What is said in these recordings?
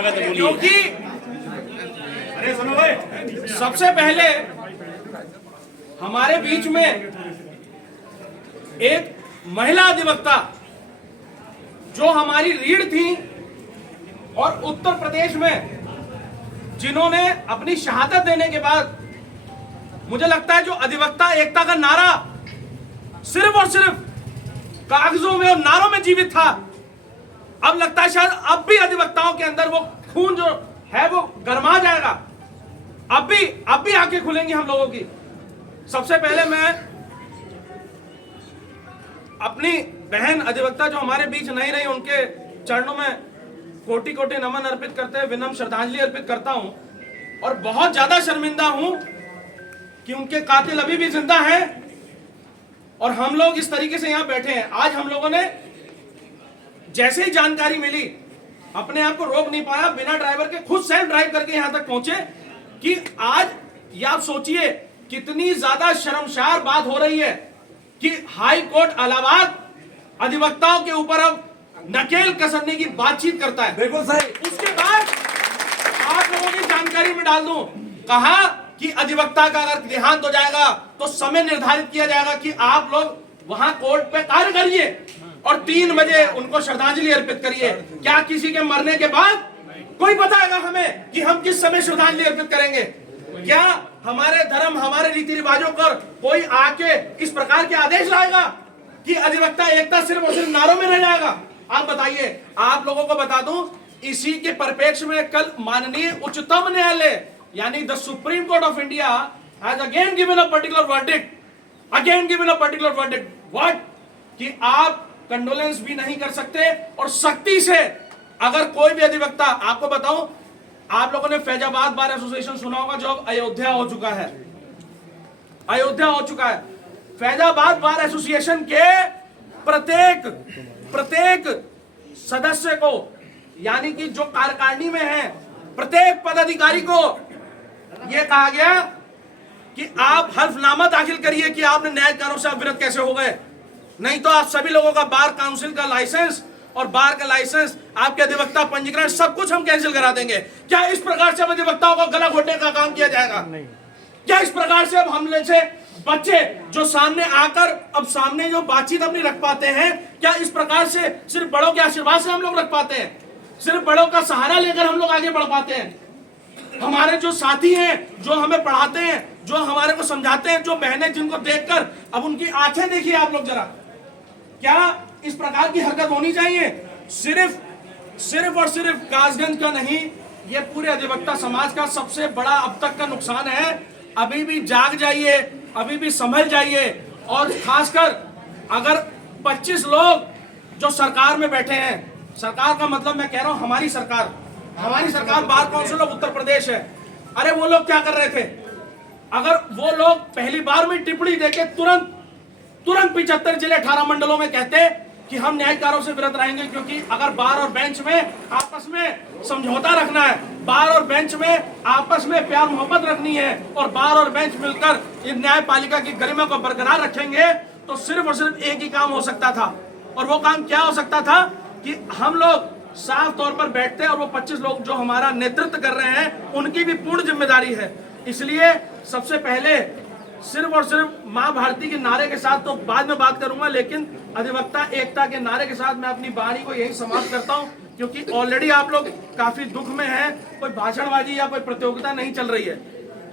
स्वागत है। क्योंकि अरे सुनो भाई, सबसे पहले हमारे बीच में एक महिला अधिवक्ता जो हमारी रीढ़ थी और उत्तर प्रदेश में जिन्होंने अपनी शहादत देने के बाद, मुझे लगता है जो अधिवक्ता एकता का नारा सिर्फ और सिर्फ कागजों में और नारों में जीवित था, अब लगता है शायद अब भी अधिवक्ताओं के अंदर वो खून जो है वो गरमा जाएगा। अब भी आंखें खुलेंगी हम लोगों की। सबसे पहले मैं अपनी बहन अधिवक्ता जो हमारे बीच नहीं रही, उनके चरणों में कोटि कोटि नमन अर्पित करते हुए विनम्र श्रद्धांजलि अर्पित करता हूं और बहुत ज्यादा शर्मिंदा हूं कि उनके कातिल अभी भी जिंदा हैं और हम लोग इस तरीके से यहां बैठे हैं। आज हम लोगों ने जैसे ही जानकारी मिली, अपने आप को रोक नहीं पाया, बिना ड्राइवर के खुद सेल्फ ड्राइव करके यहां तक पहुंचे कि आज ये आप सोचिए कितनी ज्यादा शर्मसार बात हो रही है कि हाई कोर्ट इलाहाबाद अधिवक्ताओं के ऊपर अब नकेल कसरने की बातचीत करता है। बिल्कुल सही। उसके बाद आप लोगों की जानकारी में डाल दूं, कहा कि अधिवक्ता का अगर देहांत हो जाएगा तो समय निर्धारित किया जाएगा कि आप लोग वहां कोर्ट पे कार्य करिए और 3 बजे उनको श्रद्धांजलि अर्पित करिए। क्या किसी के मरने के बाद कोई बताएगा हमें कि हम किस समय श्रद्धांजलि अर्पित करेंगे? क्या हमारे धर्म, हमारे रीति रिवाजों पर कोई आके इस प्रकार के आदेश लाएगा कि अधिवक्ता एकता सिर्फ और सिर्फ नारों में रह जाएगा? आप बताइए। आप लोगों को बता दूं, इसी के परिप्रेक्ष्य में कल माननीय उच्चतम न्यायालय यानी the supreme court of India has again given a particular verdict what कि आप कंडोलेंस भी नहीं कर सकते और सख्ती से अगर कोई भी अधिवक्ता, आपको बताऊं, आप लोगों ने फैजाबाद बार एसोसिएशन सुना होगा जो अब अयोध्या हो चुका है। फैजाबाद बार एसोसिएशन के प्रत्येक सदस्य को, यानी कि जो कार्यकारिणी में है, प्रत्येक पदाधिकारी को यह कहा गया कि आप हल्फनामा दाखिल करिए कि आपने न्यायिक कारणों से अविरत कैसे हो गए, नहीं तो आप सभी लोगों का बार काउंसिल का लाइसेंस और बार का लाइसेंस, आपके अधिवक्ता पंजीकरण, सब कुछ हम कैंसिल करा देंगे। क्या इस प्रकार से अब अधिवक्ताओं को गला घोटने का काम किया जाएगा? क्या इस प्रकार से अब हमले से बच्चे जो सामने आकर अब सामने जो बातचीत अपनी रख पाते हैं, क्या इस प्रकार से सिर्फ बड़ों के आशीर्वाद से हम लोग रख पाते हैं? सिर्फ बड़ों का सहारा लेकर हम लोग आगे बढ़ पाते हैं? हमारे जो साथी हैं, जो हमें पढ़ाते हैं, जो हमारे को समझाते हैं, जो बहनें जिनको देखकर अब उनकी आंखें देखिए आप लोग जरा, क्या इस प्रकार की हरकत होनी चाहिए? सिर्फ और सिर्फ कासगंज का नहीं, ये पूरे अधिवक्ता समाज का सबसे बड़ा अब तक का नुकसान है। अभी भी जाग जाइए, अभी भी संभल जाइए और खासकर अगर 25 लोग जो सरकार में बैठे हैं, सरकार का मतलब मैं कह रहा हूं हमारी सरकार bar council of Uttar Pradesh है। अरे वो लोग क्या कर रहे थे? अगर वो लोग पहली बार में टिप्पणी देके तुरंत 75 जिले 18 मंडलों में कहते कि हम न्यायिकारों से विरत रहेंगे, क्योंकि अगर बार और बेंच में आपस में समझौता रखना है, बार और बेंच में आपस में प्यार मोहब्बत रखनी है और बार और बेंच मिलकर इस न्यायपालिका की गरिमा को बरकरार रखेंगे, तो सिर्फ और सिर्फ एक ही काम हो सकता था। और वो काम क्या हो सकता था कि हम लोग साफ तौर पर बैठते और वो 25 लोग जो हमारा नेतृत्व कर रहे हैं उनकी भी पूर्ण जिम्मेदारी है। इसलिए सबसे पहले सिर्फ और सिर्फ मां भारती के नारे के साथ तो बाद में बात करूंगा, लेकिन अधिवक्ता एकता के नारे के साथ मैं अपनी वाणी को यही समाप्त करता हूं, क्योंकि ऑलरेडी आप लोग काफी दुख में हैं। कोई भाषणबाजी या कोई प्रतियोगिता नहीं चल रही है,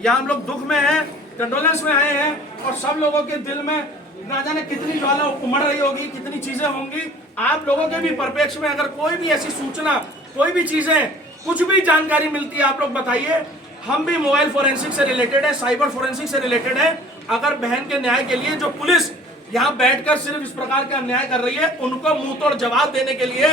यहाँ हम लोग दुख में हैं, कंडोलेंस में आए हैं और सब लोगों के दिल में ना जाने कितनी ज्वाला उमड़ रही होगी, कितनी चीजें होंगी। आप लोगों के भी परिप्रेक्ष्य में अगर कोई भी ऐसी सूचना, कोई भी चीजें, कुछ भी जानकारी मिलती है, आप लोग बताइए। हम भी मोबाइल फोरेंसिक से रिलेटेड है, साइबर फोरेंसिक से रिलेटेड है। अगर बहन के न्याय के लिए जो पुलिस यहाँ बैठकर सिर्फ इस प्रकार का अन्याय कर रही है, उनको मुंह तोड़ जवाब देने के लिए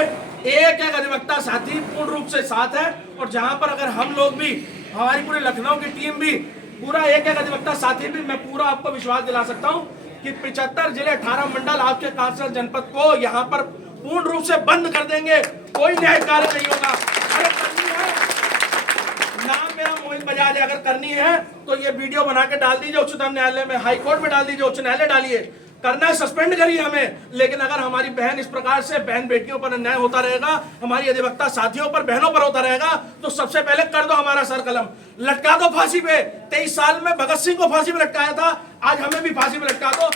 एक अधिवक्ता साथी पूर्ण रूप से साथ है। और जहां पर अगर हम लोग भी, हमारी पूरी लखनऊ की टीम भी, पूरा एक अधिवक्ता साथी भी, मैं पूरा आपको विश्वास दिला सकता हूं कि 75 जिले 18 मंडल आपके कांसगंज जनपद को यहाँ पर पूर्ण रूप से बंद कर देंगे। कोई न्याय कार्य नहीं होगा। अगर करनी है, नाम मेरा मोहित बजाज, अगर करनी है तो ये वीडियो बना के डाल दीजिए उच्चतम न्यायालय में, हाई कोर्ट में डाल दीजिए, उच्च न्यायालय डालिए। करना है सस्पेंड करिए हमें, लेकिन अगर हमारी बहन इस प्रकार से बहन बेटियों पर अन्याय होता रहेगा, हमारी अधिवक्ता साथियों पर बहनों पर होता रहेगा, तो सबसे पहले कर दो हमारा सर कलम, लटका दो फांसी पे। 23 साल में भगत सिंह को फांसी पे लटकाया था, आज हमें भी फांसी पे लटका दो।